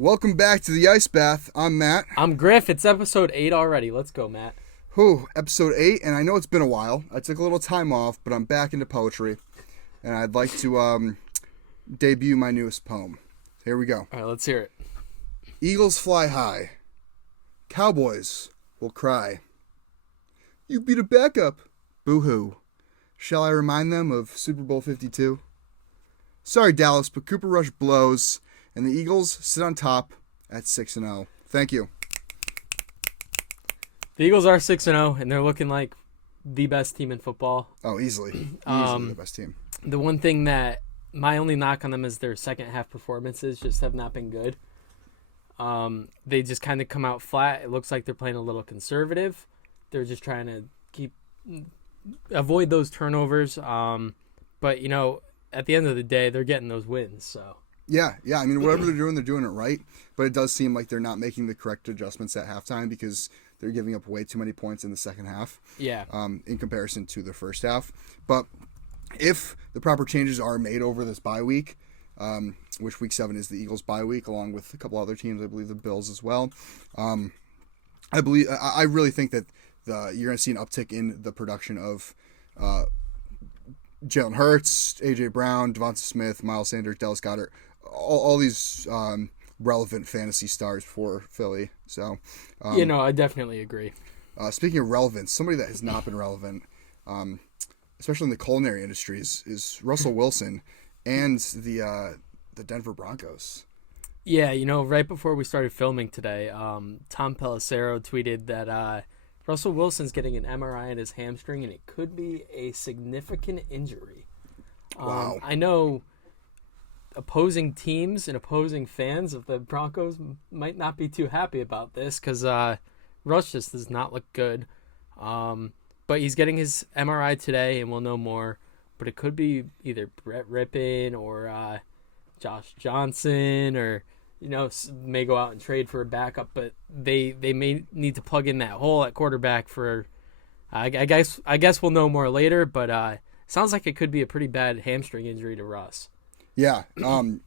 Welcome back to the Ice Bath. I'm Matt. I'm Griff. It's episode 8 already. Let's go, Matt. Episode 8, and I know it's been a while. I took a little time off, but I'm back into poetry, and I'd like to debut my newest poem. Here we go. All right, let's hear it. Eagles fly high. Cowboys will cry. You beat a backup. Boo-hoo. Shall I remind them of Super Bowl 52? Sorry, Dallas, but Cooper Rush blows, and the Eagles sit on top at 6-0. Thank you. The Eagles are 6-0, and they're looking like the best team in football. Oh, easily. Easily the best team. The one thing that my only knock on them is their second half performances just have not been good. They just kind of come out flat. It looks like they're playing a little conservative. They're just trying to avoid those turnovers. But, you know, at the end of the day, they're getting those wins. So Yeah. I mean, whatever they're doing it right. But it does seem like they're not making the correct adjustments at halftime because they're giving up way too many points in the second half. Yeah. In comparison to the first half. But if the proper changes are made over this bye week, which week 7 is the Eagles bye week, along with a couple other teams, I believe the Bills as well. I really think that you're going to see an uptick in the production of Jalen Hurts, AJ Brown, Devonta Smith, Miles Sanders, Dallas Goedert, all these relevant fantasy stars for Philly. So, I definitely agree. Speaking of relevance, somebody that has not been relevant, especially in the culinary industries, is Russell Wilson and the Denver Broncos. Yeah, right before we started filming today, Tom Pelissero tweeted that Russell Wilson's getting an MRI in his hamstring, and it could be a significant injury. Wow. I know opposing teams and opposing fans of the Broncos might not be too happy about this because Russ just does not look good. But he's getting his MRI today, and we'll know more. But it could be either Brett Rippon or Josh Johnson, or may go out and trade for a backup. But they may need to plug in that hole at quarterback for. I guess we'll know more later. But sounds like it could be a pretty bad hamstring injury to Russ. Yeah. And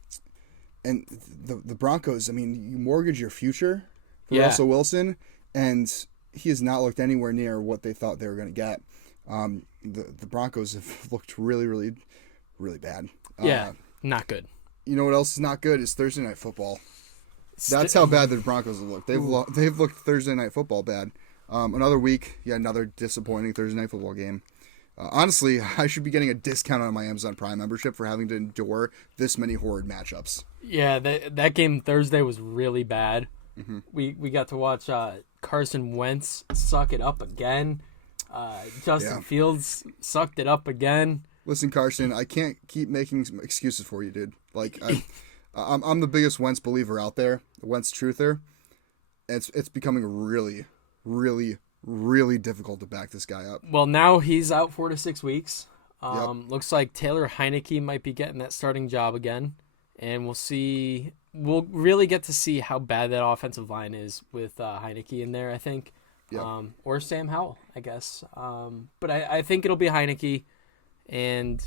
the Broncos. I mean, you mortgage your future for Russell Wilson, and he has not looked anywhere near what they thought they were going to get. The Broncos have looked really, really, really bad. Not good. You know what else is not good is Thursday Night Football. That's how bad the Broncos have looked. They've looked Thursday Night Football bad. Another week, another disappointing Thursday Night Football game. Honestly, I should be getting a discount on my Amazon Prime membership for having to endure this many horrid matchups. Yeah, that game Thursday was really bad. Mm-hmm. We got to watch Carson Wentz suck it up again. Justin Fields sucked it up again. Listen, Carson, I can't keep making excuses for you, dude. Like, I'm the biggest Wentz believer out there, the Wentz truther. It's becoming really, really, really difficult to back this guy up. Well, now he's out 4 to 6 weeks. Looks like Taylor Heineke might be getting that starting job again, and we'll see. We'll really get to see how bad that offensive line is with Heineke in there, I think. Yep. Or Sam Howell, I guess. But I think it'll be Heineke, and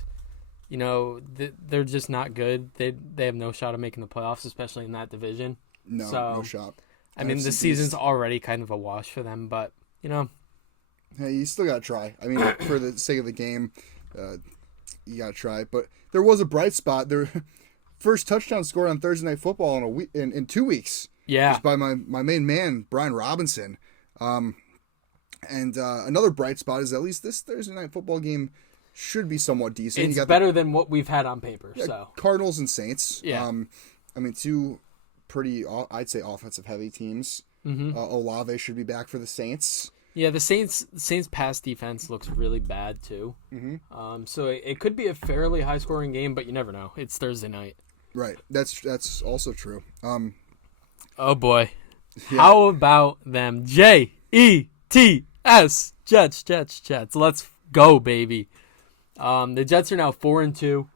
they're just not good. They have no shot of making the playoffs, especially in that division. No shot. I mean, the season's already kind of a wash for them, but hey, you still gotta try. I mean, for the sake of the game, you gotta try. But there was a bright spot. Their first touchdown scored on Thursday Night Football in 2 weeks. Yeah, it was by my main man Brian Robinson. And another bright spot is at least this Thursday Night Football game should be somewhat decent. It's better than what we've had on paper. So Cardinals and Saints. Yeah. I mean, two pretty, I'd say, offensive-heavy teams. Mm-hmm. Olave should be back for the Saints. Yeah, the Saints' pass defense looks really bad, too. Mm-hmm. So it could be a fairly high-scoring game, but you never know. It's Thursday night. Right. That's also true. Oh, boy. Yeah. How about them Jets? Jets. Let's go, baby. The Jets are now 4-2.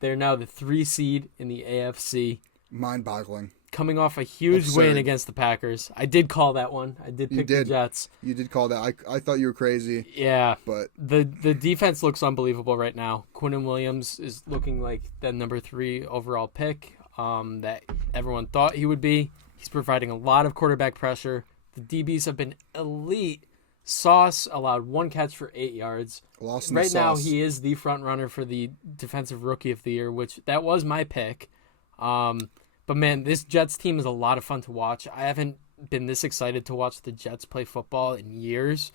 They're now the 3 seed in the AFC. Mind-boggling. Coming off a huge win against the Packers. I did call that one. I did pick the Jets. You did call that. I thought you were crazy. Yeah. But the defense looks unbelievable right now. Quinnen Williams is looking like the number 3 overall pick. that everyone thought he would be. He's providing a lot of quarterback pressure. The DBs have been elite. Sauce allowed 1 catch for 8 yards. Right now, he is the front runner for the Defensive Rookie of the Year, which that was my pick. But man, this Jets team is a lot of fun to watch. I haven't been this excited to watch the Jets play football in years.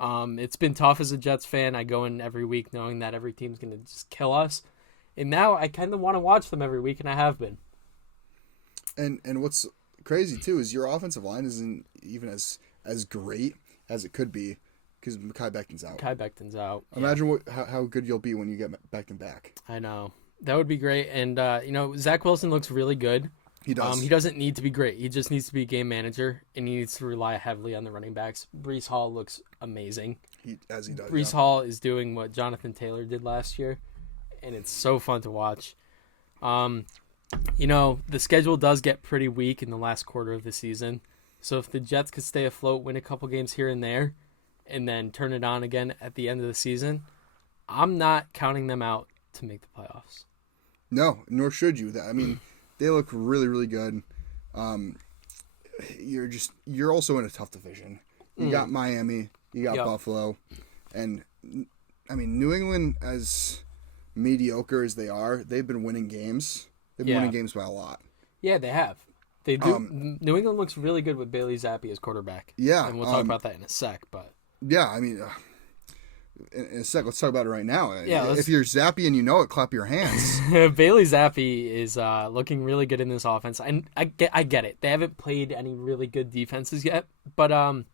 It's been tough as a Jets fan. I go in every week knowing that every team's going to just kill us. And now I kind of want to watch them every week, and I have been. And what's crazy, too, is your offensive line isn't even as great as it could be because Mekhi Becton's out. Imagine how good you'll be when you get Becton back. I know. That would be great. And, Zach Wilson looks really good. He does. He doesn't need to be great. He just needs to be a game manager, and he needs to rely heavily on the running backs. Breece Hall looks amazing. He does. Breece Hall is doing what Jonathan Taylor did last year, and it's so fun to watch. The schedule does get pretty weak in the last quarter of the season. So if the Jets could stay afloat, win a couple games here and there, and then turn it on again at the end of the season, I'm not counting them out to make the playoffs. No, nor should you. I mean, they look really, really good. You're also in a tough division. You got Miami, you got Buffalo, and I mean, New England, as mediocre as they are, they've been winning games. They've been winning games by a lot. Yeah, they have. They do. New England looks really good with Bailey Zappi as quarterback. Yeah. And we'll talk about that in a sec. But yeah, I mean, in a sec, let's talk about it right now. Yeah, if you're Zappi and you know it, clap your hands. Bailey Zappi is looking really good in this offense. And I get it. They haven't played any really good defenses yet. But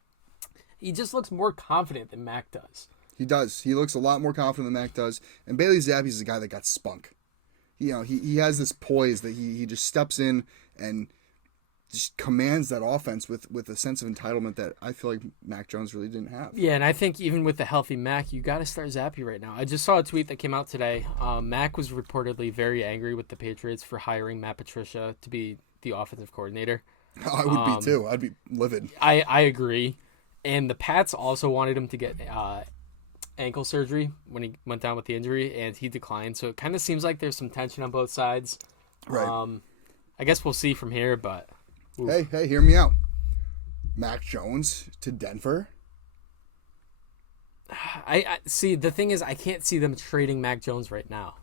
he just looks more confident than Mac does. He does. He looks a lot more confident than Mac does. And Bailey Zappi is a guy that got spunk. He has this poise that he just steps in and just commands that offense with a sense of entitlement that I feel like Mac Jones really didn't have. Yeah, and I think even with the healthy Mac, you got to start Zappi right now. I just saw a tweet that came out today. Mac was reportedly very angry with the Patriots for hiring Matt Patricia to be the offensive coordinator. I would be too. I'd be livid. I agree. And the Pats also wanted him to get ankle surgery when he went down with the injury, and he declined. So it kind of seems like there's some tension on both sides. Right. I guess we'll see from here, but... Oof. Hey, hear me out. Mac Jones to Denver? I see, the thing is, I can't see them trading Mac Jones right now.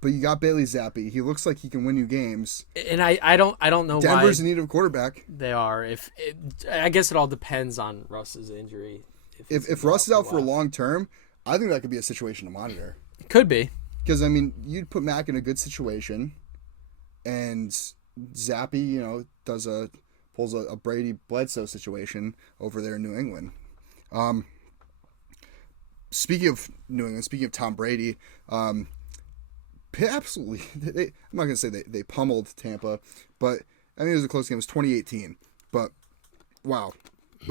But you got Bailey Zappi. He looks like he can win you games. And I don't know why. Denver's in need of a quarterback. They are. I guess it all depends on Russ's injury. If Russ is out for a long term, I think that could be a situation to monitor. It could be. Because, I mean, you'd put Mac in a good situation, and Zappi, pulls a Brady Bledsoe situation over there in New England. Speaking of New England, speaking of Tom Brady, absolutely, I'm not going to say they pummeled Tampa, but I think it was a close game. It was 2018. But, wow.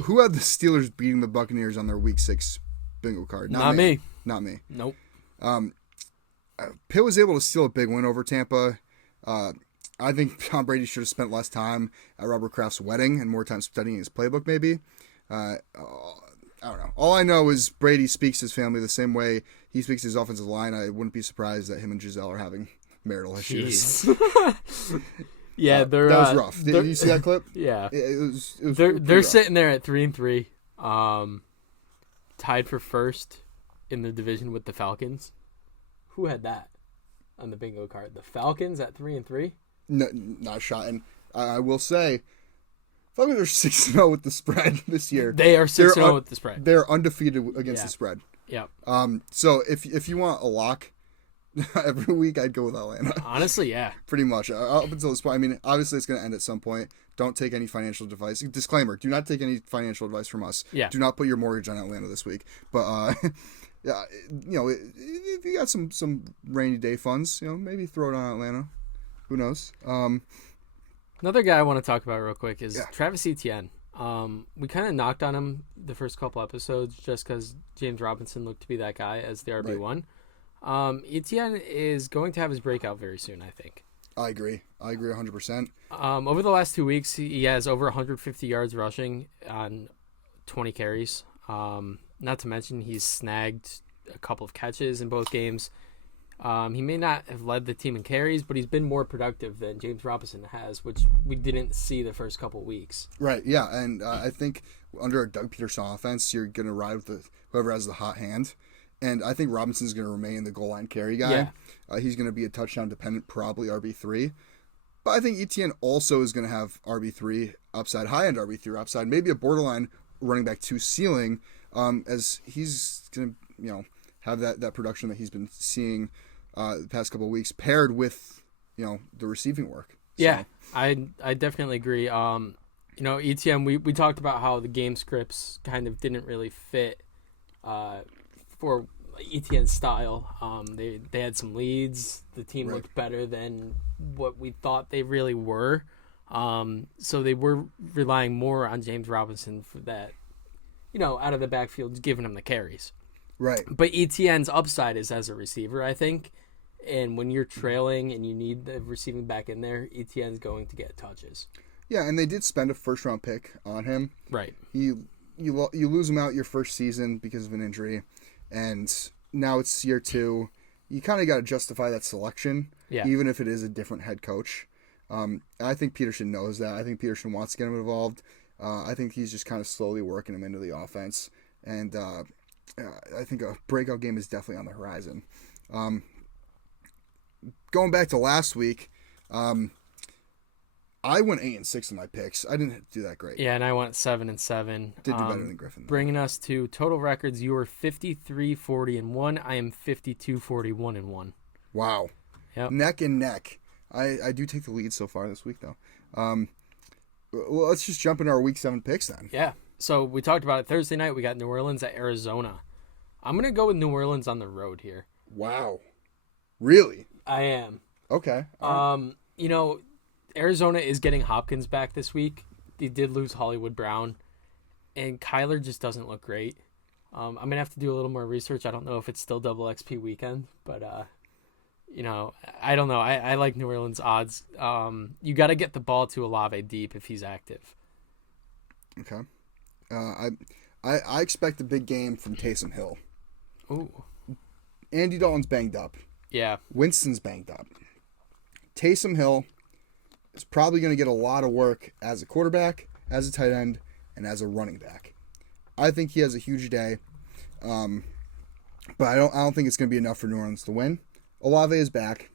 Who had the Steelers beating the Buccaneers on their Week 6 bingo card? Not me. Not me. Nope. Pitt was able to steal a big win over Tampa. I think Tom Brady should have spent less time at Robert Kraft's wedding and more time studying his playbook, maybe. I don't know. All I know is Brady speaks his family the same way he speaks his offensive line. I wouldn't be surprised that him and Giselle are having marital issues. Yeah, that was rough. Did you see that clip? Yeah. It was they're sitting there at 3-3, tied for first in the division with the Falcons. Who had that on the bingo card? The Falcons at 3-3? No, not a shot. And I will say, Falcons are 6-0 with the spread this year. They are 6-0 with the spread. They're undefeated against the spread. Yeah. So if you want a lock, every week I'd go with Atlanta. Honestly, yeah. Pretty much. Up until this point. I mean, obviously it's going to end at some point. Don't take any financial advice. Disclaimer, do not take any financial advice from us. Yeah. Do not put your mortgage on Atlanta this week. But, yeah, if you got some rainy day funds, maybe throw it on Atlanta. Who knows? Another guy I want to talk about real quick is Travis Etienne. We kind of knocked on him the first couple episodes just because James Robinson looked to be that guy as the RB1. Etienne is going to have his breakout very soon, I think. I agree 100%. Over the last 2 weeks, he has over 150 yards rushing on 20 carries. Not to mention he's snagged a couple of catches in both games. He may not have led the team in carries, but he's been more productive than James Robinson has, which we didn't see the first couple weeks. Right, yeah, and I think under a Doug Peterson offense, you're going to ride with whoever has the hot hand. And I think Robinson's going to remain the goal line carry guy. Yeah. He's going to be a touchdown dependent, probably RB3. But I think ETN also is going to have RB3 upside, high-end RB3 upside, maybe a borderline running back 2 ceiling, as he's going to have that production that he's been seeing the past couple of weeks paired with the receiving work. So. Yeah, I definitely agree. ETN, we talked about how the game scripts kind of didn't really fit for ETN's style. They had some leads. The team looked better than what we thought they really were. So they were relying more on James Robinson for that, out of the backfield, giving him the carries. Right. But ETN's upside is as a receiver, I think. And when you're trailing and you need the receiving back in there, ETN's going to get touches. Yeah, and they did spend a first-round pick on him. Right. You lose him out your first season because of an injury, and now it's year 2. You kind of got to justify that selection, even if it is a different head coach. I think Peterson knows that. I think Peterson wants to get him involved. I think he's just kind of slowly working him into the offense, and I think a breakout game is definitely on the horizon. Going back to last week, I went 8-6 in my picks. I didn't do that great. Yeah, and I went 7-7. Did do better than Griffin, though. Bringing us to total records. You were 53-40-1. I am 52-41-1. Wow. Yep. Neck and neck. I do take the lead so far this week, though. Well, let's just jump into our Week 7 picks then. Yeah. So we talked about it Thursday night. We got New Orleans at Arizona. I'm going to go with New Orleans on the road here. Wow. Really? I am. Okay. Arizona is getting Hopkins back this week. They did lose Hollywood Brown. And Kyler just doesn't look great. I'm going to have to do a little more research. I don't know if it's still double XP weekend, but, I don't know. I like New Orleans odds. You got to get the ball to Olave deep if he's active. Okay. I expect a big game from Taysom Hill. Ooh. Andy Dalton's banged up. Yeah. Winston's banged up. Taysom Hill is probably going to get a lot of work as a quarterback, as a tight end, and as a running back. I think he has a huge day, but I don't think it's going to be enough for New Orleans to win. Olave is back,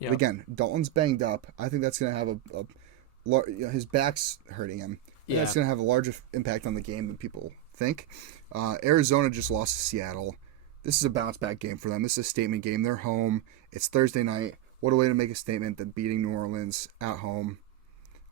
but again, Dalton's banged up. I think that's going to have his back's hurting him. Yeah. That's going to have a larger impact on the game than people think. Arizona just lost to Seattle. This is a bounce-back game for them. This is a statement game. They're home. It's Thursday night. What a way to make a statement than beating New Orleans at home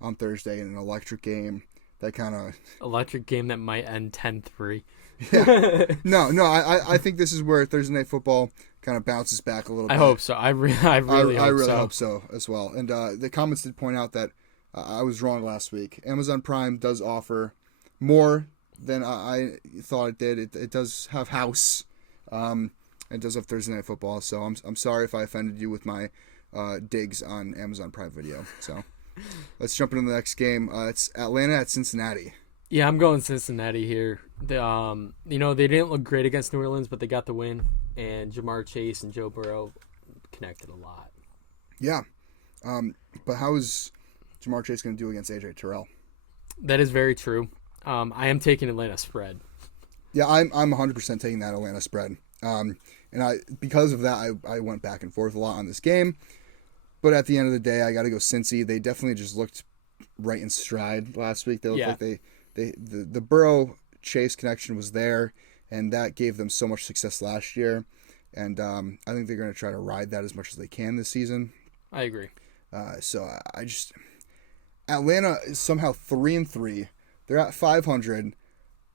on Thursday in an electric game. That kind of... Electric game that might end 10-3. Yeah. No, I think this is where Thursday Night Football kind of bounces back a little bit. I hope so. I really hope so as well. And the comments did point out that I was wrong last week. Amazon Prime does offer more than I thought it did. It does have House. It does have Thursday Night Football. So I'm sorry if I offended you with my digs on Amazon Prime Video. So let's jump into the next game. It's Atlanta at Cincinnati. Yeah, I'm going Cincinnati here. They didn't look great against New Orleans, but they got the win. And Jamar Chase and Joe Burrow connected a lot. Yeah. But how is Jamar Chase going to do against AJ Terrell? That is very true. I am taking Atlanta spread. Yeah, I'm 100% taking that Atlanta spread. And because of that, I went back and forth a lot on this game. But at the end of the day, I got to go Cincy. They definitely just looked right in stride last week. They looked like the Burrow Chase connection was there, and that gave them so much success last year. And I think they're going to try to ride that as much as they can this season. I agree. So Atlanta is somehow 3-3. They're at 500.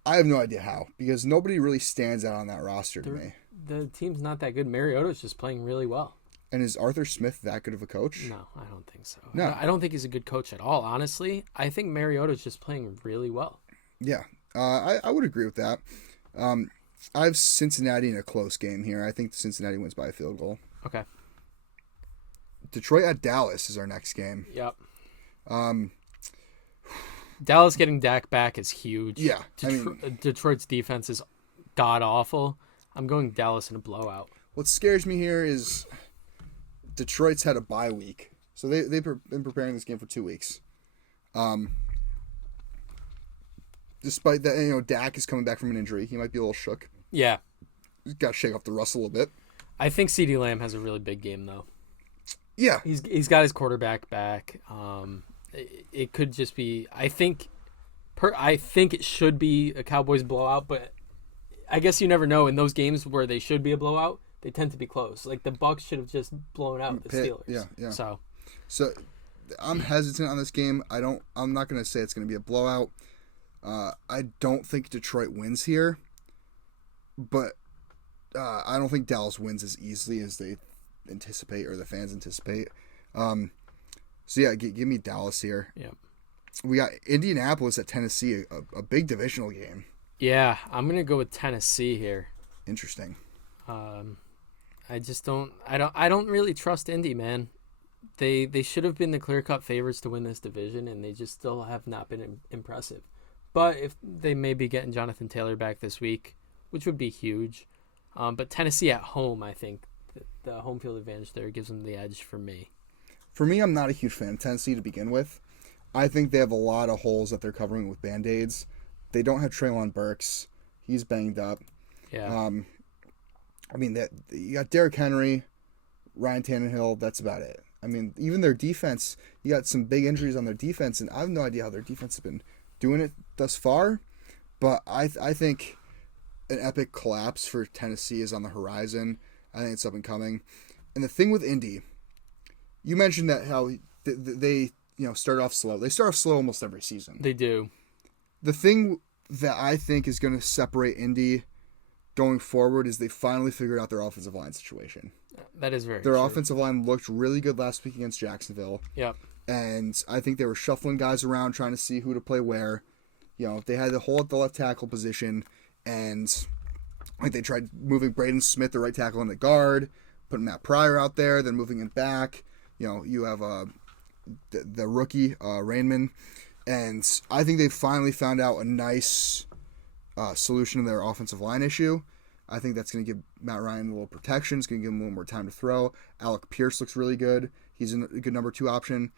I have no idea how, because nobody really stands out on that roster to me. The team's not that good. Mariota's just playing really well. And is Arthur Smith that good of a coach? No, I don't think so. No. I don't think he's a good coach at all, honestly. I think Mariota's just playing really well. Yeah, I would agree with that. I have Cincinnati in a close game here. I think Cincinnati wins by a field goal. Okay. Detroit at Dallas is our next game. Yep. Dallas getting Dak back is huge. Yeah. Detroit's defense is god-awful. I'm going Dallas in a blowout. What scares me here is Detroit's had a bye week, so they've been preparing this game for 2 weeks. Despite that, Dak is coming back from an injury. He might be a little shook. Yeah. He's got to shake off the rust a little bit. I think CeeDee Lamb has a really big game, though. Yeah. He's got his quarterback back. It could just be... I think it should be a Cowboys blowout, but I guess you never know. In those games where they should be a blowout, they tend to be close. Like, the Bucs should have just blown out the Steelers. Yeah. So I'm hesitant on this game. I'm not going to say it's going to be a blowout. I don't think Detroit wins here, but I don't think Dallas wins as easily as they anticipate or the fans anticipate. So yeah, give me Dallas here. Yeah. We got Indianapolis at Tennessee, a big divisional game. Yeah, I'm gonna go with Tennessee here. Interesting. I just don't. I don't really trust Indy, man. They should have been the clear-cut favorites to win this division, and they just still have not been impressive. But if they may be getting Jonathan Taylor back this week, which would be huge. But Tennessee at home, I think the home field advantage there gives them the edge for me. For me, I'm not a huge fan of Tennessee to begin with. I think they have a lot of holes that they're covering with Band-Aids. They don't have Treylon Burks. He's banged up. Yeah. You got Derrick Henry, Ryan Tannehill. That's about it. I mean, even their defense, you got some big injuries on their defense, and I have no idea how their defense has been doing it thus far. But I think an epic collapse for Tennessee is on the horizon. I think it's up and coming. And the thing with Indy, you mentioned that how they start off slow. They start off slow almost every season. They do. The thing that I think is going to separate Indy going forward is they finally figured out their offensive line situation. That is very Their true. offensive line looked really good last week against Jacksonville. Yep. And I think they were shuffling guys around trying to see who to play where. They had the hole at the left tackle position, and they tried moving Braden Smith, the right tackle, into guard, putting Matt Pryor out there, then moving him back. You have the rookie, Rainman. And I think they finally found out a nice solution to their offensive line issue. I think that's going to give Matt Ryan a little protection. It's going to give him a little more time to throw. Alec Pierce looks really good. He's a good number 2 option.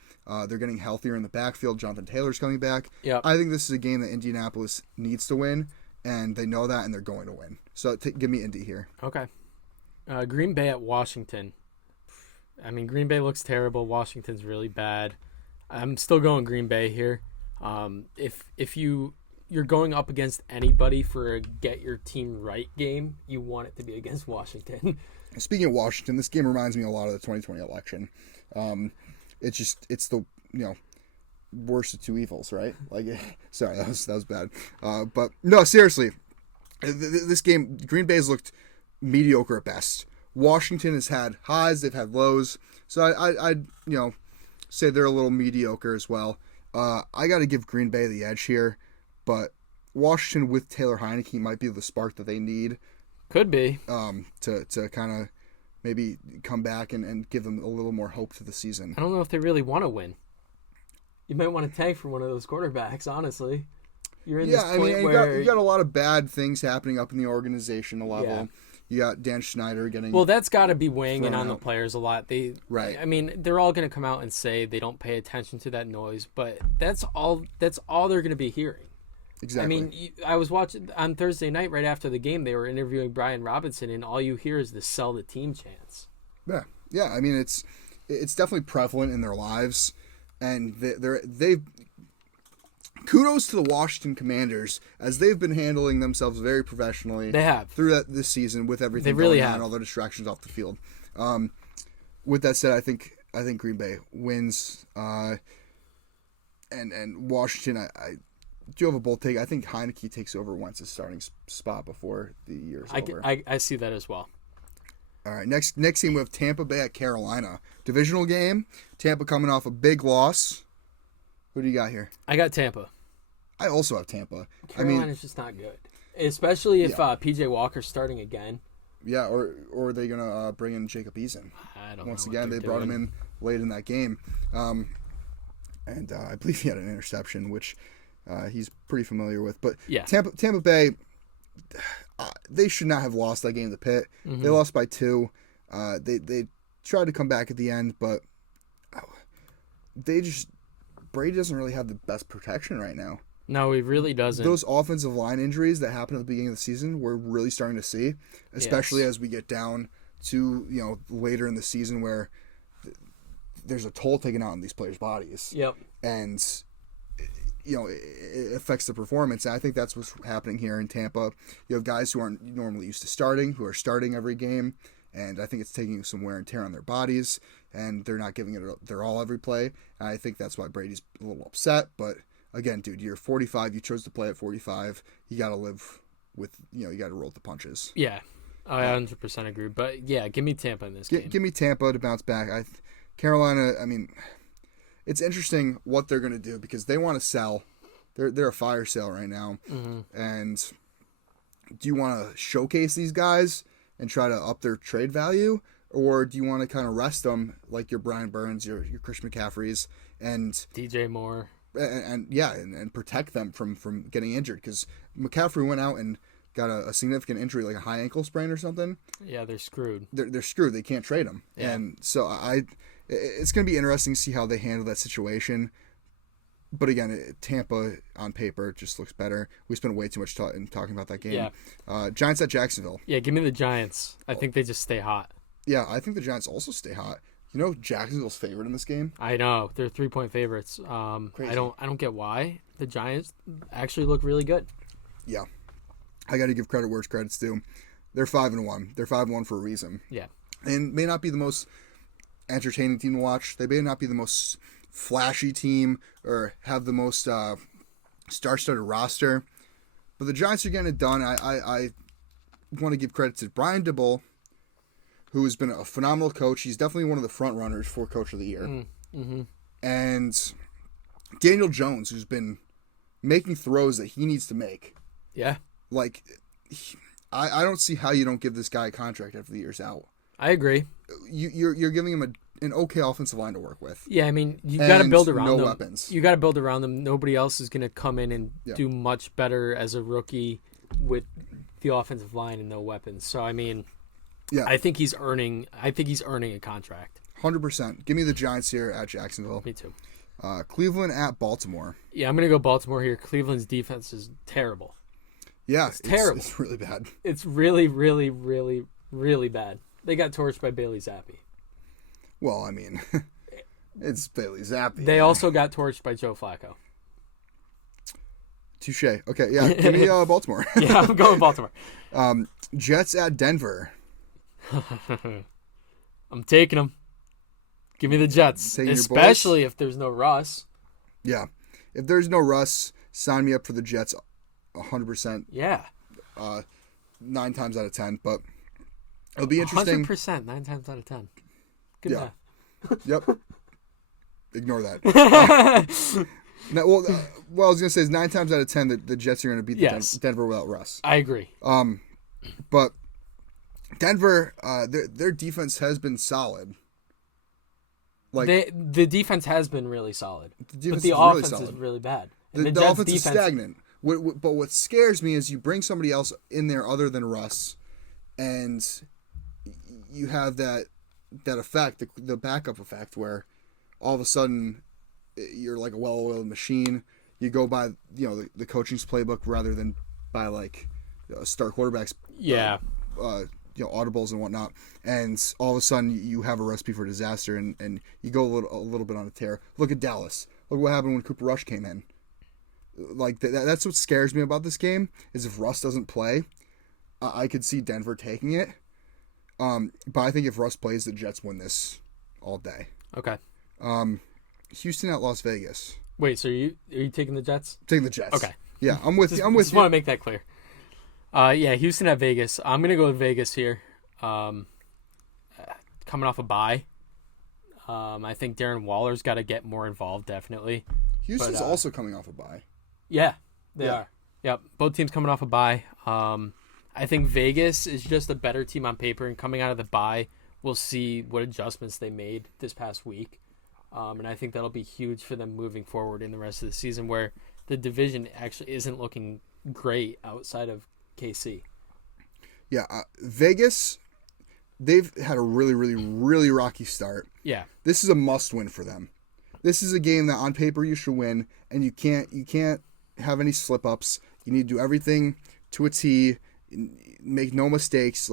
They're getting healthier in the backfield. Jonathan Taylor's coming back. Yep. I think this is a game that Indianapolis needs to win, and they know that, and they're going to win. So give me Indy here. Okay. Green Bay at Washington. I mean, Green Bay looks terrible. Washington's really bad. I'm still going Green Bay here. If you're going up against anybody for a get your team right game, you want it to be against Washington. Speaking of Washington, this game reminds me a lot of the 2020 election. It's the worst of two evils, right? Sorry, that was bad. But no, seriously, this game, Green Bay's looked mediocre at best. Washington has had highs, they've had lows. So I'd say they're a little mediocre as well. I got to give Green Bay the edge here, but Washington with Taylor Heineke might be the spark that they need. Could be. To kind of maybe come back and give them a little more hope to the season. I don't know if they really want to win. You might want to tank for one of those quarterbacks, honestly. You're in this point where you got a lot of bad things happening up in the organizational level. Yeah. You got Dan Schneider getting... Well, that's got to be weighing in on the players a lot. Right. I mean, they're all going to come out and say they don't pay attention to that noise, but that's all they're going to be hearing. Exactly. I mean, I was watching on Thursday night right after the game, they were interviewing Brian Robinson, and all you hear is the sell the team chants. Yeah. I mean, it's definitely prevalent in their lives, and they've kudos to the Washington Commanders as they've been handling themselves very professionally. They have through this season with everything really going on, all the distractions off the field. With that said, I think Green Bay wins, and Washington. I do have a bold take. I think Heineke takes over Wentz's starting spot before the year's over. I see that as well. All right, next game we have Tampa Bay at Carolina. Divisional game. Tampa coming off a big loss. Who do you got here? I got Tampa. I also have Tampa. Carolina's just not good, especially if PJ Walker's starting again. Yeah, or are they gonna bring in Jacob Eason? I don't know. Once again, they brought him in late in that game, and I believe he had an interception, which he's pretty familiar with. But yeah. Tampa Bay, they should not have lost that game to Pitt. Mm-hmm. They lost by 2. They tried to come back at the end, but Brady doesn't really have the best protection right now. No, he really doesn't. Those offensive line injuries that happened at the beginning of the season, we're really starting to see, especially as we get down to, later in the season where there's a toll taken out on these players' bodies. Yep. And, it affects the performance. And I think that's what's happening here in Tampa. You have guys who aren't normally used to starting, who are starting every game. And I think it's taking some wear and tear on their bodies. And they're not giving it their all every play. And I think that's why Brady's a little upset. But, again, dude, you're 45. You chose to play at 45. You got to live with, you got to roll with the punches. Yeah. I 100% agree. But, yeah, give me Tampa in this game. Give me Tampa to bounce back. Carolina, it's interesting what they're going to do because they want to sell. They're a fire sale right now. Mm-hmm. And do you want to showcase these guys and try to up their trade value? Or do you want to kind of rest them like your Brian Burns, your Christian McCaffreys, and DJ Moore. And protect them from getting injured? Because McCaffrey went out and got a significant injury, like a high ankle sprain or something. Yeah, they're screwed. They're screwed. They can't trade him. Yeah. And so it's going to be interesting to see how they handle that situation. But again, Tampa on paper just looks better. We spent way too much time talking about that game. Yeah. Giants at Jacksonville. Yeah, give me the Giants. I think they just stay hot. Yeah, I think the Giants also stay hot. Jacksonville's favorite in this game? I know. They're 3-point favorites. Crazy. I don't get why. The Giants actually look really good. Yeah. I got to give credit where it's credit's due. They're 5-1. They're 5-1 for a reason. Yeah. And may not be the most entertaining team to watch. They may not be the most flashy team or have the most star-studded roster. But the Giants are getting it done. I want to give credit to Brian Daboll, who has been a phenomenal coach. He's definitely one of the front runners for Coach of the Year. Mm-hmm. And Daniel Jones, who's been making throws that he needs to make. Yeah. I don't see how you don't give this guy a contract after the year's out. I agree. You're giving him an okay offensive line to work with. Yeah, you got to build around them. No weapons. You got to build around them. Nobody else is going to come in and do much better as a rookie with the offensive line and no weapons. So yeah, I think he's earning a contract. 100%. Give me the Giants here at Jacksonville. Me too. Cleveland at Baltimore. Yeah, I'm going to go Baltimore here. Cleveland's defense is terrible. Yeah, it's terrible. It's really bad. It's really, really, really, really bad. They got torched by Bailey Zappi. Well, it's Bailey Zappi. They also got torched by Joe Flacco. Touche. Okay, yeah. Give me Baltimore. Yeah, I'm going Baltimore. Jets at Denver. I'm taking them. Give me the Jets, especially if there's no Russ. Yeah, if there's no Russ, sign me up for the Jets. 100%. Yeah. 9 times out of 10, but it'll be interesting. 100%, 9 times out of 10. Good math. Yep. Ignore that. I was gonna say is 9 times out of 10 the Jets are gonna beat Denver without Russ. I agree. But Denver, their defense has been solid. The defense has been really solid, but the offense is really bad. The offense is stagnant. But what scares me is you bring somebody else in there other than Russ, and you have that effect, the backup effect, where all of a sudden you're like a well-oiled machine. You go by the coaching's playbook rather than by star quarterbacks. Yeah. Audibles and whatnot, and all of a sudden you have a recipe for disaster, and you go a little bit on a tear. Look at Dallas. Look what happened when Cooper Rush came in. That's what scares me about this game is if Russ doesn't play, I could see Denver taking it. But I think if Russ plays, the Jets win this all day. Okay. Houston at Las Vegas. Wait, so are you taking the Jets? Taking the Jets. Okay. Yeah, I'm with you. I'm with just you. Want to make that clear. Yeah, Houston at Vegas. I'm gonna go with Vegas here. Coming off a bye. I think Darren Waller's got to get more involved. Definitely. Houston's also coming off a bye. Yeah, they are. Yep, both teams coming off a bye. I think Vegas is just a better team on paper, and coming out of the bye, we'll see what adjustments they made this past week. And I think that'll be huge for them moving forward in the rest of the season, where the division actually isn't looking great outside of KC. Yeah, Vegas, they've had a really, really, really rocky start. Yeah. This is a must-win for them. This is a game that on paper you should win, and you can't have any slip-ups. You need to do everything to a T, make no mistakes.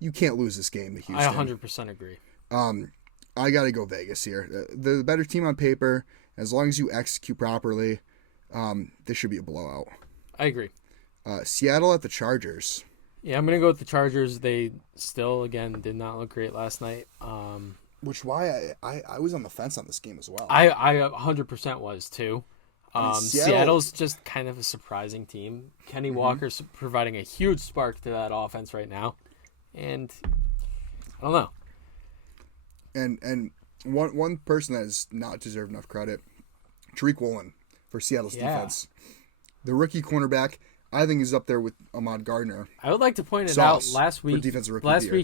You can't lose this game to Houston. I 100% agree. I got to go Vegas here. They're the better team on paper. As long as you execute properly, this should be a blowout. I agree. Seattle at the Chargers. Yeah, I'm going to go with the Chargers. They still, again, did not look great last night. Which why I was on the fence on this game as well. I 100% was too. Seattle's just kind of a surprising team. Kenny Walker's providing a huge spark to that offense right now. And I don't know. And one person that has not deserved enough credit, Tariq Woolen for Seattle's defense. The rookie cornerback, I think, is up there with Ahmad Gardner. I would like to point it out last week.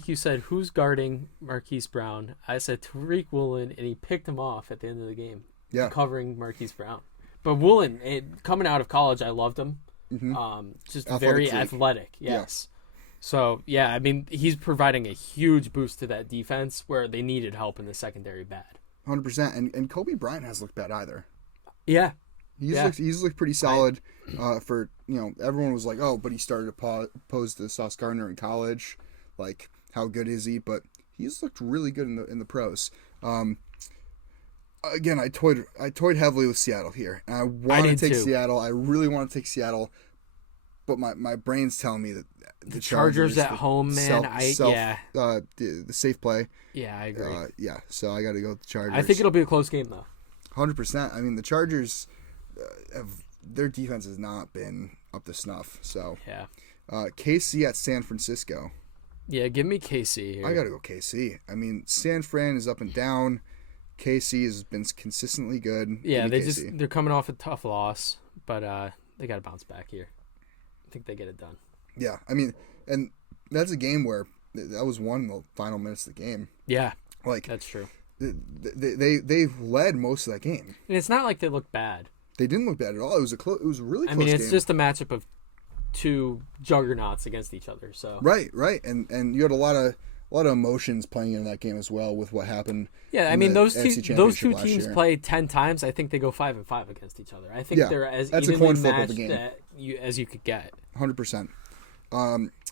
You said, who's guarding Marquise Brown? I said Tariq Woolen, and he picked him off at the end of the game, covering Marquise Brown. But Woolen, coming out of college, I loved him. Just very athletic. Yes. So, yeah, I mean, he's providing a huge boost to that defense where they needed help in the secondary bad. 100%. And Kobe Bryant hasn't looked bad either. Yeah. He's looked pretty solid. For everyone was like, oh, but he started to pose to Sauce Gardner in college. Like, how good is he? But he's looked really good in the pros. Again, I toyed heavily with Seattle here, and I want to take Seattle. I really want to take Seattle, but my brain's telling me that the Chargers at home, man. The safe play. Yeah, I agree. So I got to go with the Chargers. I think it'll be a close game though. 100%. I mean, the Chargers, their defense has not been up to snuff. So yeah. KC at San Francisco. Yeah, give me KC here. I got to go KC. I mean, San Fran is up and down. KC has been consistently good. Yeah, they're coming off a tough loss, but they got to bounce back here. I think they get it done. Yeah, I mean, and that's a game where that was one of the final minutes of the game. Yeah, that's true. They led most of that game, and it's not like they look bad. They didn't look bad at all. It was a really close game. I mean, it's just a matchup of two juggernauts against each other. So right, and you had a lot of emotions playing in that game as well with what happened. Yeah, I mean those two teams play 10 times. I think they go 5-5 against each other. I think they're as evenly matched as you could get. 100%.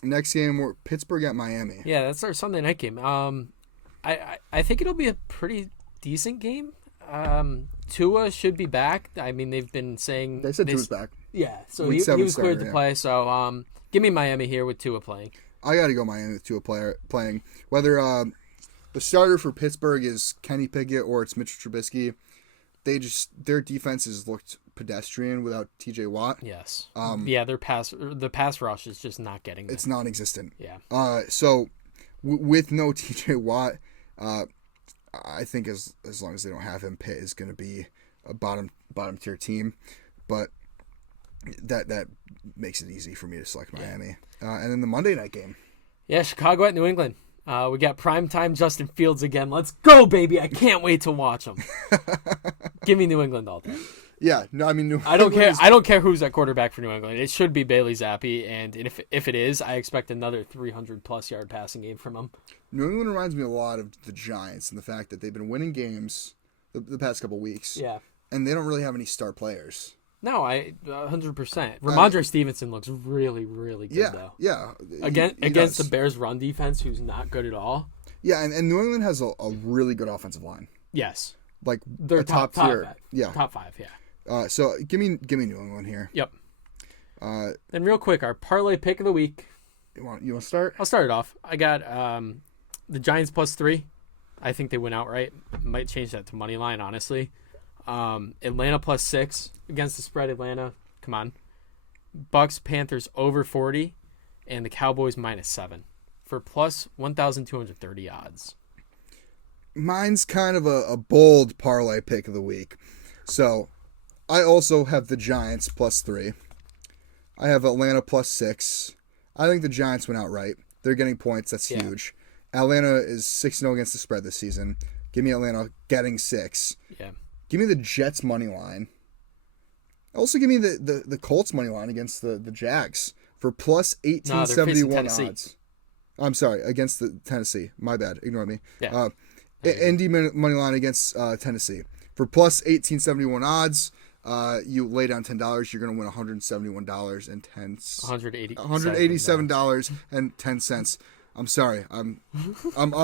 Next game, we're Pittsburgh at Miami. Yeah, that's our Sunday night game. I think it'll be a pretty decent game. Tua should be back. I mean, they've been saying they said Tua's back. Yeah, so he was cleared to play. So give me Miami here with Tua playing. I got to go Miami with Tua playing. Whether the starter for Pittsburgh is Kenny Pickett or it's Mitchell Trubisky, their defense has looked pedestrian without T.J. Watt. Yes. The pass rush is just not getting there. It's non-existent. Yeah. So with no T.J. Watt, I think as long as they don't have him, Pitt is going to be a bottom tier team, but that makes it easy for me to select Miami. And then the Monday night game. Yeah, Chicago at New England. We got primetime Justin Fields again. Let's go, baby. I can't wait to watch him. Give me New England all day. Yeah, no, I mean, I don't care. I don't care who's at quarterback for New England. It should be Bailey Zappi, and if it is, I expect another 300+ yard passing game from him. New England reminds me a lot of the Giants and the fact that they've been winning games the past couple weeks. Yeah, and they don't really have any star players. No, 100%. Ramondre Stevenson looks really, really good though. Yeah, against the Bears' run defense, who's not good at all. Yeah, and New England has a really good offensive line. Yes, like they're top tier. Yeah, top 5. Yeah. So give me New England here. Yep. Then real quick, our parlay pick of the week. You want to start? I'll start it off. I got the Giants +3. I think they win outright. Might change that to money line, honestly. Atlanta +6 against the spread. Atlanta, come on. Bucks Panthers over 40, and the Cowboys -7 for +1,230 odds. Mine's kind of a bold parlay pick of the week. So I also have the Giants +3. I have Atlanta +6. I think the Giants went outright. They're getting points. That's huge. Atlanta is 6-0 against the spread this season. Give me Atlanta getting 6. Yeah. Give me the Jets money line. Also give me the Colts money line against the Jags for +1871 odds. I'm sorry, against the Tennessee. My bad. Ignore me. Yeah. Indy money line against Tennessee. For plus 1871 odds, you lay down $10, you're going to win $187.10. I'm sorry. I'm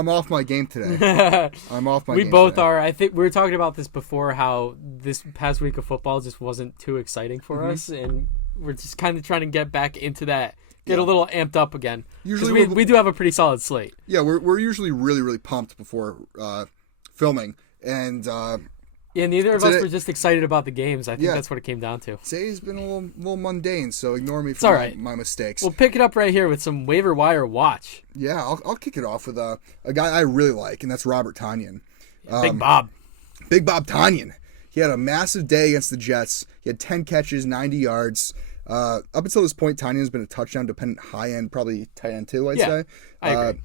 off my game today. I'm off my game. We both today. are. I think we were talking about this before, how this past week of football just wasn't too exciting for us, and we're just kind of trying to get back into that, get a little amped up again. Usually we do have a pretty solid slate. Yeah, we're usually really, really pumped before filming, and neither of us were just excited about the games. I think that's what it came down to. Today's been a little mundane, so ignore me for my mistakes. We'll pick it up right here with some waiver wire watch. Yeah, I'll kick it off with a guy I really like, and that's Robert Tonyan. Big Bob Tonyan. He had a massive day against the Jets. He had 10 catches, 90 yards. Up until this point, Tonyan's been a touchdown-dependent high-end, probably tight end too, I'd say. I agree.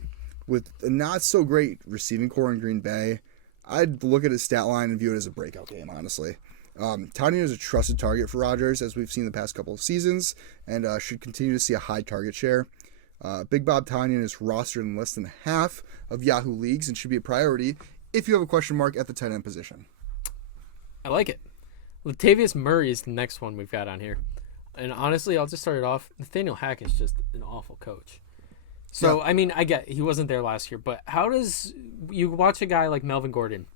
With a not-so-great receiving core in Green Bay, I'd look at his stat line and view it as a breakout game, honestly. Tonyan is a trusted target for Rodgers, as we've seen the past couple of seasons, and should continue to see a high target share. Big Bob Tonyan is rostered in less than half of Yahoo leagues and should be a priority if you have a question mark at the tight end position. I like it. Latavius Murray is the next one we've got on here. And honestly, I'll just start it off. Nathaniel Hack is just an awful coach. So, I mean, I get he wasn't there last year, but how does you watch a guy like Melvin Gordon?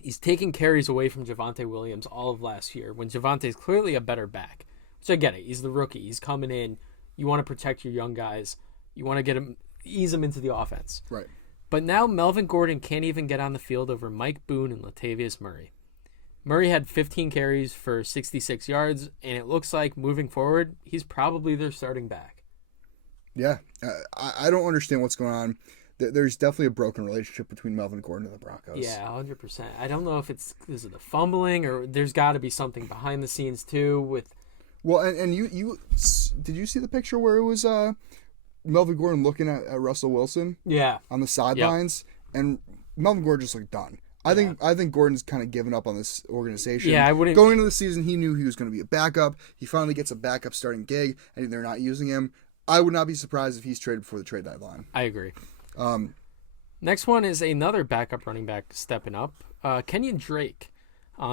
He's taking carries away from Javonte Williams all of last year when Javonte's clearly a better back. Which I get it. He's the rookie. He's coming in. You want to protect your young guys. You want to ease him into the offense. Right. But now Melvin Gordon can't even get on the field over Mike Boone and Latavius Murray. Murray had 15 carries for 66 yards, and it looks like moving forward, he's probably their starting back. Yeah, I don't understand what's going on. There's definitely a broken relationship between Melvin Gordon and the Broncos. Yeah, 100%. I don't know if it's because of the fumbling or there's got to be something behind the scenes too with. Well, and you did you see the picture where it was Melvin Gordon looking at Russell Wilson? Yeah. On the sidelines, and Melvin Gordon just looked done. I think Gordon's kind of given up on this organization. Yeah, I wouldn't. Going into the season, he knew he was going to be a backup. He finally gets a backup starting gig, and they're not using him. I would not be surprised if he's traded before the trade deadline. I agree. Next one is another backup running back stepping up, Kenyon Drake.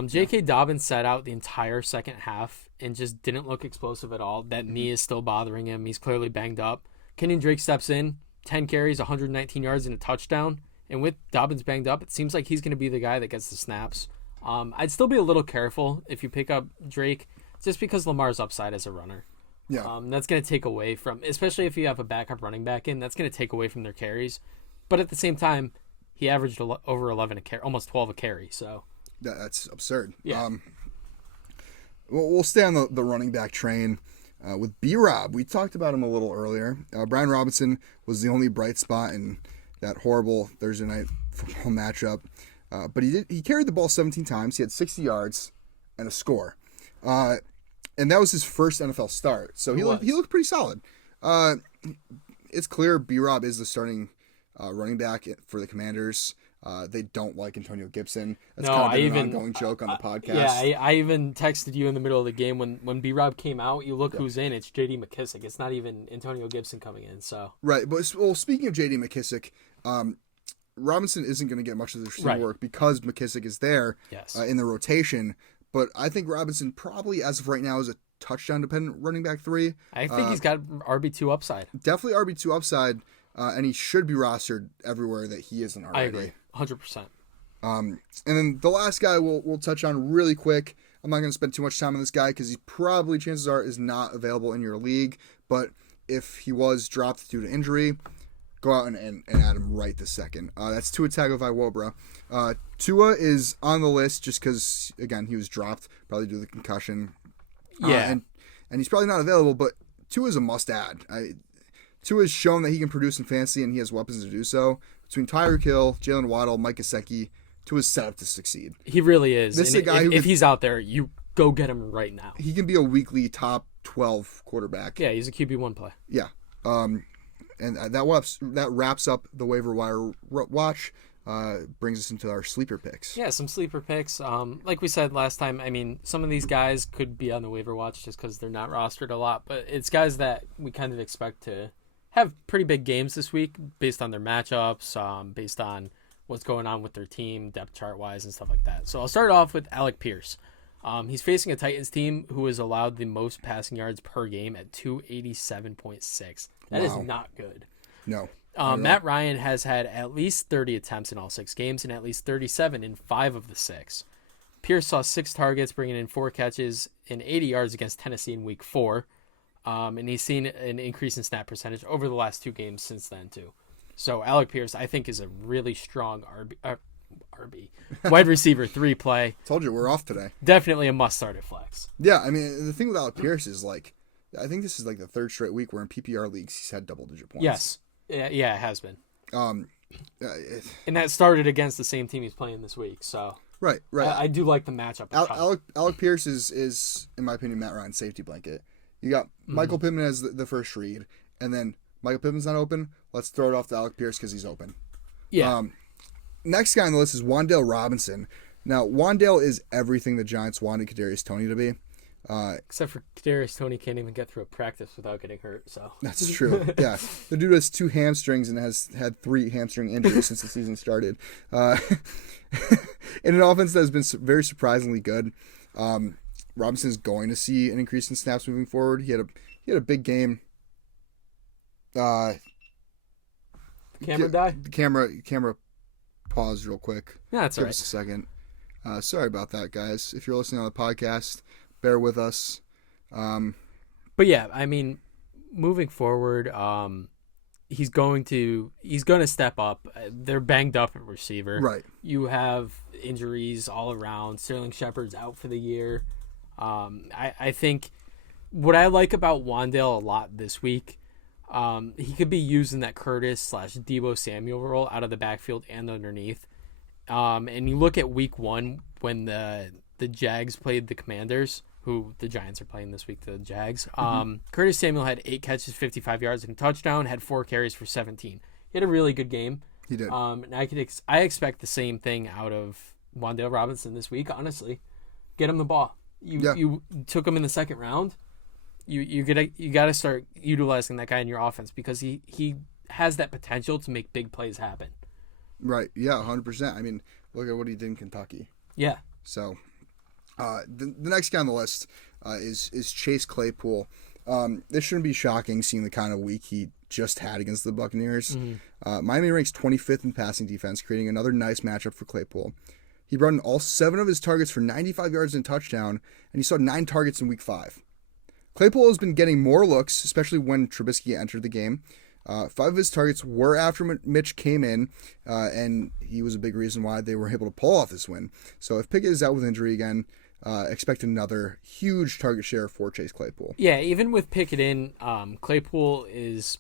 J.K. Dobbins sat out the entire second half and just didn't look explosive at all. That knee is still bothering him. He's clearly banged up. Kenyon Drake steps in, 10 carries, 119 yards, and a touchdown. And with Dobbins banged up, it seems like he's going to be the guy that gets the snaps. I'd still be a little careful if you pick up Drake, just because Lamar's upside as a runner. Yeah. That's going to take away from, especially if you have a backup running back in, that's going to take away from their carries. But at the same time, he averaged over 11 a carry, almost 12 a carry. So that's absurd. Yeah. We'll stay on the running back train with B-Rob. We talked about him a little earlier. Brian Robinson was the only bright spot in that horrible Thursday night football matchup. But he carried the ball 17 times. He had 60 yards and a score. And that was his first NFL start. So he looked pretty solid. It's clear B-Rob is the starting running back for the Commanders. They don't like Antonio Gibson. That's kind of been an ongoing joke on the podcast. Yeah, I even texted you in the middle of the game when B-Rob came out. You look who's in. It's J.D. McKissick. It's not even Antonio Gibson coming in. So right, but speaking of J.D. McKissick, Robinson isn't going to get much of the receiving work because McKissick is there in the rotation. But I think Robinson probably, as of right now, is a touchdown-dependent running back 3. I think he's got RB2 upside. Definitely RB2 upside, and he should be rostered everywhere that he isn't already. I agree, 100%. And then the last guy we'll touch on really quick. I'm not going to spend too much time on this guy because he probably, chances are, is not available in your league. But if he was dropped due to injury, go out and add him right this second. That's Tua Tagovailoa. Tua is on the list just because, again, he was dropped, probably due to the concussion. Yeah. And he's probably not available, but Tua is a must-add. Tua has shown that he can produce in fantasy, and he has weapons to do so. Between Tyreek Hill, Jalen Waddle, Mike Gesicki, Tua's set up to succeed. He really is. This is a guy if he's out there, you go get him right now. He can be a weekly top 12 quarterback. Yeah, he's a QB1 play. Yeah. And that wraps up the waiver wire watch. Brings us into our sleeper picks. Yeah, some sleeper picks. Like we said last time, I mean, some of these guys could be on the waiver watch just because they're not rostered a lot, but it's guys that we kind of expect to have pretty big games this week based on their matchups, based on what's going on with their team, depth chart wise, and stuff like that. So I'll start off with Alec Pierce. He's facing a Titans team who has allowed the most passing yards per game at 287.6. That is not good. No. Matt Ryan has had at least 30 attempts in all 6 games and at least 37 in 5 of the 6. Pierce saw 6 targets, bringing in 4 catches and 80 yards against Tennessee in Week 4. And he's seen an increase in snap percentage over the last 2 games since then, too. So Alec Pierce, I think, is a really strong RB wide receiver 3 play. Told you, we're off today. Definitely a must-start at flex. Yeah, I mean, the thing with Alec Pierce is, like, I think this is, like, the 3rd straight week where in PPR leagues he's had double-digit points. Yes. Yeah, it has been. And that started against the same team he's playing this week, so... Right. I do like the matchup. Alec Pierce is, in my opinion, Matt Ryan's safety blanket. You got Michael Pittman as the first read, and then Michael Pittman's not open. Let's throw it off to Alec Pierce because he's open. Yeah. Next guy on the list is Wan'Dale Robinson. Now, Wan'Dale is everything the Giants wanted Kadarius Toney to be. Except for Kadarius Toney can't even get through a practice without getting hurt. So that's true. Yeah, the dude has 2 hamstrings and has had 3 hamstring injuries since the season started. In an offense that has been very surprisingly good, Robinson is going to see an increase in snaps moving forward. He had a big game. Camera died? The camera paused real quick. Yeah, that's all right. Give us a second. Sorry about that, guys. If you're listening on the podcast, bear with us. But yeah, I mean, moving forward, he's going to step up. They're banged up at receiver. Right. You have injuries all around. Sterling Shepard's out for the year. I think what I like about Wan'Dale a lot this week, he could be used in that Curtis/Deebo Samuel role out of the backfield and underneath. And you look at Week 1 when the Jags played the Commanders, who the Giants are playing this week, the Jags. Curtis Samuel had 8 catches, 55 yards, and a touchdown, had 4 carries for 17. He had a really good game. He did. And I expect the same thing out of Wan'Dale Robinson this week, honestly. Get him the ball. You took him in the 2nd round. You got to start utilizing that guy in your offense because he has that potential to make big plays happen. Right. Yeah, 100%. I mean, look at what he did in Kentucky. Yeah. So, the next guy on the list is Chase Claypool. This shouldn't be shocking seeing the kind of week he just had against the Buccaneers. Miami ranks 25th in passing defense, creating another nice matchup for Claypool. He brought in all 7 of his targets for 95 yards and a touchdown, and he saw 9 targets in Week 5. Claypool has been getting more looks, especially when Trubisky entered the game. 5 of his targets were after Mitch came in, and he was a big reason why they were able to pull off this win. So if Pickett is out with injury again, expect another huge target share for Chase Claypool. Yeah, even with Pickett in, Claypool is...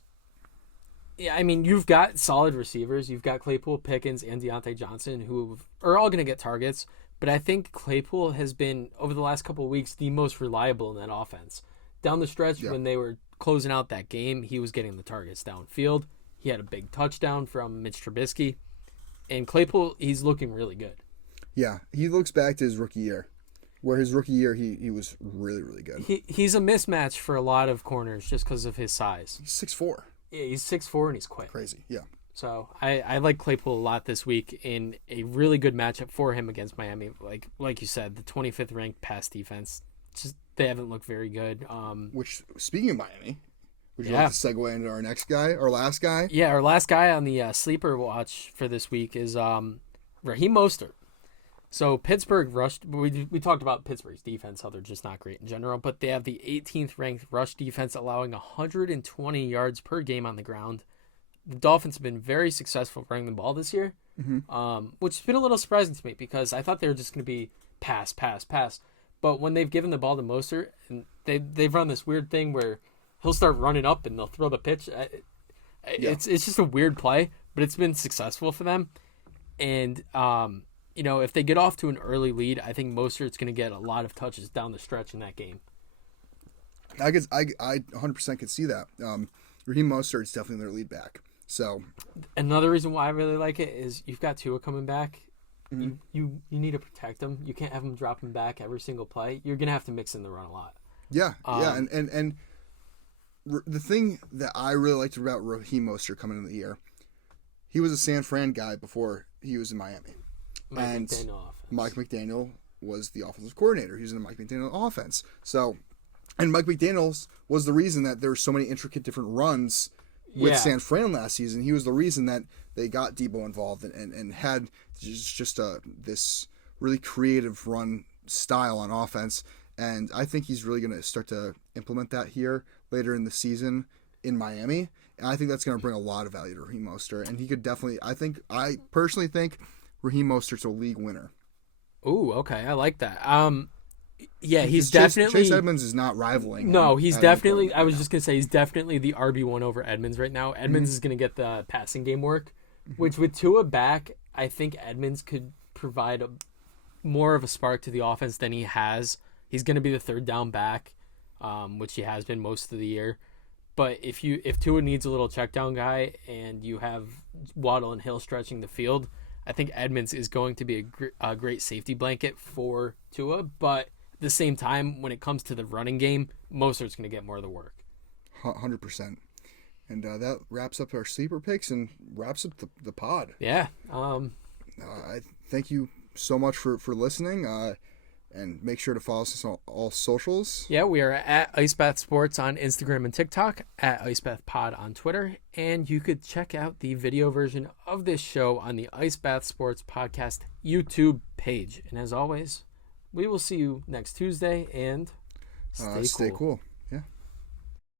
Yeah, I mean, you've got solid receivers. You've got Claypool, Pickens, and Deontay Johnson, who are all going to get targets. But I think Claypool has been, over the last couple of weeks, the most reliable in that offense. Down the stretch, when they were closing out that game, he was getting the targets downfield. He had a big touchdown from Mitch Trubisky. And Claypool, he's looking really good. Yeah, he looks back to his rookie year, where his rookie year he was really, really good. He's a mismatch for a lot of corners just because of his size. He's 6'4". Yeah, he's 6'4", and he's quick. Crazy, yeah. So I like Claypool a lot this week in a really good matchup for him against Miami. Like you said, the 25th ranked pass defense. Just they haven't looked very good. Which, speaking of Miami, would you like to segue into our last guy? Yeah, our last guy on the sleeper watch for this week is Raheem Mostert. So Pittsburgh rushed. We talked about Pittsburgh's defense, how they're just not great in general, but they have the 18th ranked rush defense, allowing 120 yards per game on the ground. The Dolphins have been very successful running the ball this year, which has been a little surprising to me because I thought they were just going to be pass. But when they've given the ball to Mostert, and they've run this weird thing where he'll start running up and they'll throw the pitch. It's just a weird play, but it's been successful for them. And if they get off to an early lead, I think Mostert's going to get a lot of touches down the stretch in that game. I 100% could see that. Raheem Mostert's definitely their lead back. So another reason why I really like it is you've got Tua coming back. You need to protect him. You can't have him dropping back every single play. You're gonna have to mix in the run a lot. Yeah, and the thing that I really liked about Raheem Mostert coming into the year, he was a San Fran guy before he was in Miami. Mike McDaniel was the offensive coordinator. He was in the Mike McDaniel offense. So, and Mike McDaniel was the reason that there were so many intricate different runs with San Fran last season. He was the reason that they got Debo involved and had just this really creative run style on offense. And I think he's really going to start to implement that here later in the season in Miami. And I think that's going to bring a lot of value to Raheem Mostert. And he could definitely, I personally think Raheem Mostert's a league winner. Ooh, okay. I like that. Yeah, he's Chase definitely... Chase Edmonds is not rivaling him. No, he's definitely... I was just going to say, he's definitely the RB1 over Edmonds right now. Edmonds is going to get the passing game work, which with Tua back, I think Edmonds could provide more of a spark to the offense than he has. He's going to be the third down back, which he has been most of the year. But if Tua needs a little check down guy and you have Waddle and Hill stretching the field, I think Edmonds is going to be a great safety blanket for Tua. But at the same time, when it comes to the running game, Mostert's going to get more of the work. 100%. And that wraps up our sleeper picks and wraps up the pod. Yeah. I thank you so much for listening. And make sure to follow us on all socials. Yeah, we are at Icebath Sports on Instagram and TikTok, at Icebath Pod on Twitter, and you could check out the video version of this show on the Icebath Sports Podcast YouTube page. And as always, we will see you next Tuesday, and stay cool.